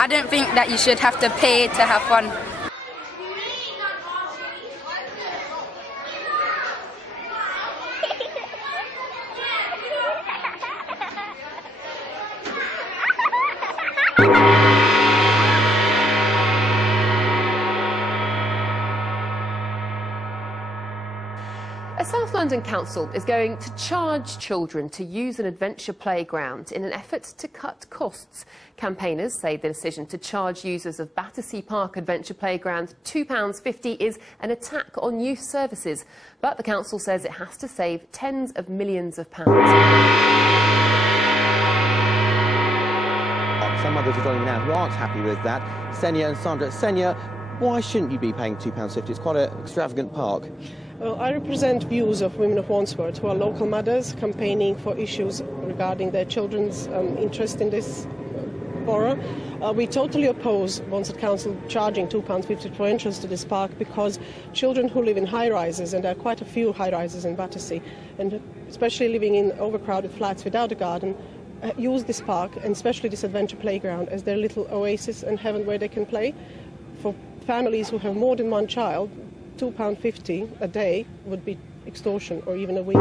I don't think that you should have to pay to have fun. A South London council is going to charge children to use an adventure playground in an effort to cut costs. Campaigners say the decision to charge users of Battersea Park Adventure Playground £2.50 is an attack on youth services. But the council says it has to save tens of millions of pounds. Some others are joining me now who aren't happy with that. Senya and Sandra. Senya, why shouldn't you be paying £2.50? It's quite an extravagant park. Well, I represent views of women of Wandsworth, who are local mothers campaigning for issues regarding their children's interest in this borough. We totally oppose Wandsworth Council charging £2.50 for entrance to this park because children who live in high-rises, and there are quite a few high-rises in Battersea, and especially living in overcrowded flats without a garden, use this park, and especially this adventure playground, as their little oasis and heaven where they can play. For families who have more than one child, £2.50 a day would be extortion, or even a week.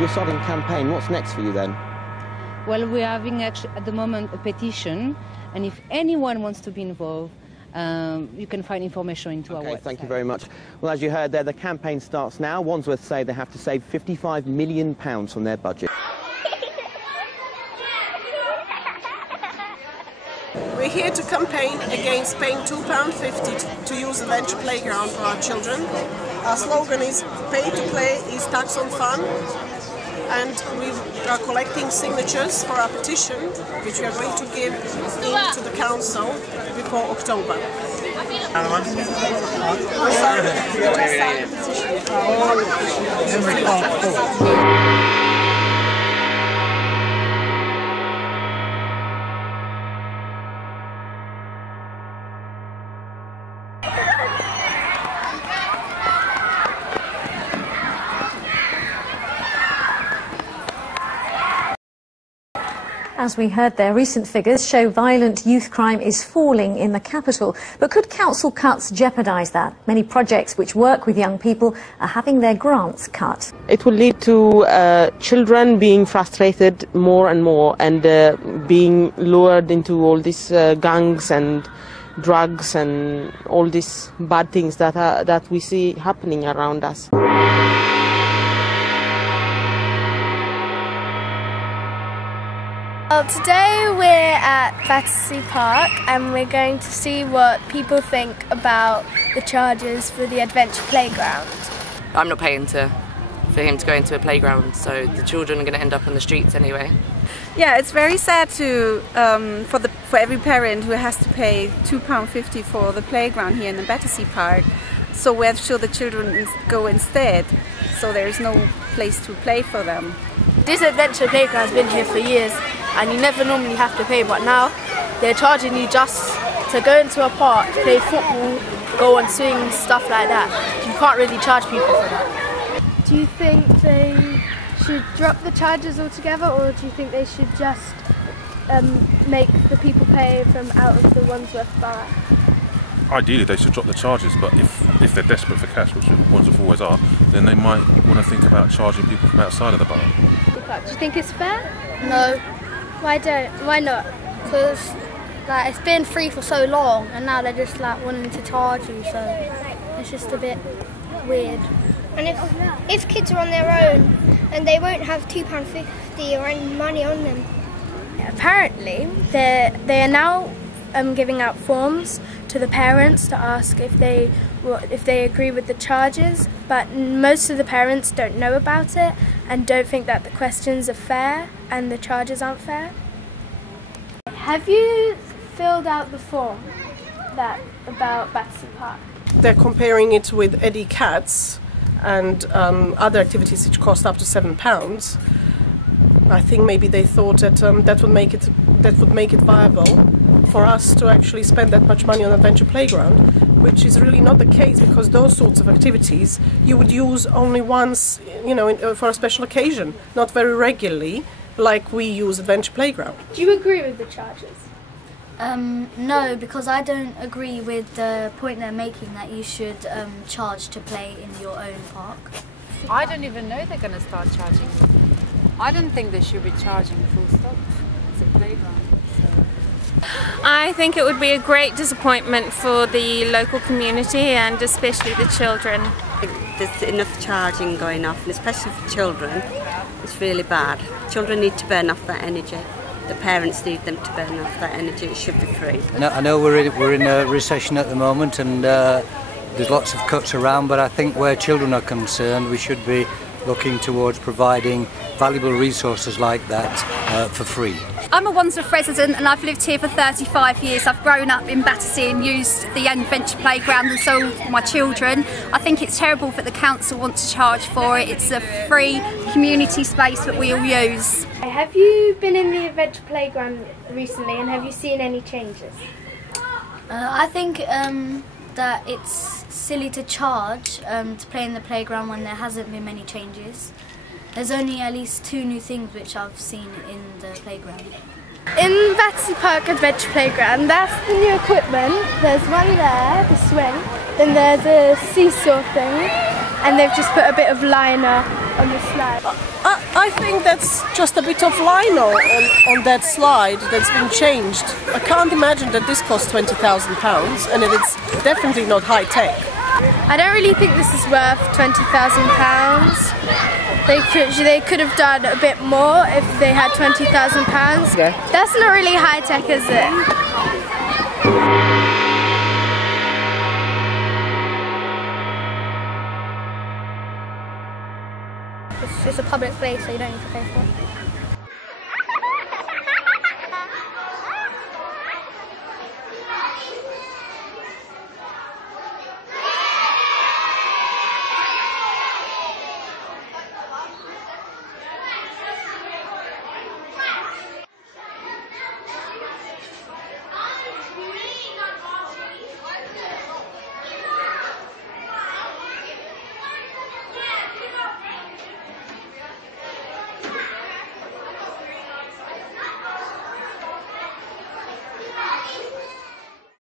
You're starting a campaign. What's next for you then? Well, we're having actually at the moment a petition, and if anyone wants to be involved, you can find information into our website. Thank you very much. Well, as you heard there, the campaign starts now. Wandsworth say they have to save £55 million from their budget. We're here to campaign against paying £2.50 to use the Adventure Playground for our children. Our slogan is "Pay to play is tax on fun," and we are collecting signatures for our petition, which we are going to give in to the council before October. As we heard there, recent figures show violent youth crime is falling in the capital. But could council cuts jeopardise that? Many projects which work with young people are having their grants cut. It will lead to children being frustrated more and more, and being lured into all these gangs and drugs and all these bad things that we see happening around us. Well, today we're at Battersea Park and we're going to see what people think about the charges for the adventure playground. I'm not paying for him to go into a playground, so the children are going to end up on the streets anyway. Yeah, it's very sad for every parent who has to pay £2.50 for the playground here in the Battersea Park. So where should the children go instead? So there's no place to play for them. This adventure playground has been here for years, and you never normally have to pay, but now they're charging you just to go into a park, play football, go on swings, stuff like that. You can't really charge people for that. Do you think they should drop the charges altogether, or do you think they should just make the people pay from out of the Wandsworth borough? Ideally they should drop the charges, but if they're desperate for cash, which Wandsworth always are, then they might want to think about charging people from outside of the borough. Do you think it's fair? No. Why not? Because it's been free for so long, and now they're just wanting to charge you, so it's just a bit weird. And if kids are on their own and they won't have £2.50 or any money on them. Apparently they are now giving out forms to the parents to ask if they agree with the charges, but most of the parents don't know about it and don't think that the questions are fair and the charges aren't fair. Have you filled out the form about Battersea Park? They're comparing it with Eddie Katz and other activities which cost up to £7. I think maybe they thought that that would make it viable for us to actually spend that much money on Adventure Playground, which is really not the case, because those sorts of activities you would use only once, for a special occasion, not very regularly. like we use Adventure Playground. Do you agree with the charges? No, because I don't agree with the point they're making that you should charge to play in your own park. I don't even know they're going to start charging. I don't think they should be charging full stop. It's a playground. I think it would be a great disappointment for the local community and especially the children. There's enough charging going off, and especially for children, it's really bad. Children need to burn off that energy. The parents need them to burn off that energy. It should be free. I know we're in a recession at the moment, and there's lots of cuts around, but I think where children are concerned, we should be looking towards providing valuable resources like that for free. I'm a Wandsworth resident and I've lived here for 35 years. I've grown up in Battersea and used the Young Adventure Playground, and so my children. I think it's terrible that the council want to charge for it. It's a free community space that we all use. Have you been in the Adventure Playground recently and have you seen any changes? I think that it's silly to charge to play in the playground when there hasn't been many changes. There's only at least 2 new things which I've seen in the playground. In Battersea Park Adventure Playground, that's the new equipment. There's one there, the swing, then there's a seesaw thing, and they've just put a bit of liner on the slide. I think that's just a bit of liner on that slide that's been changed. I can't imagine that this costs £20,000 and it's definitely not high tech. I don't really think this is worth £20,000. They could have done a bit more if they had £20,000. Yeah. That's not really high tech, is it? It's just a public place, so you don't need to pay for it.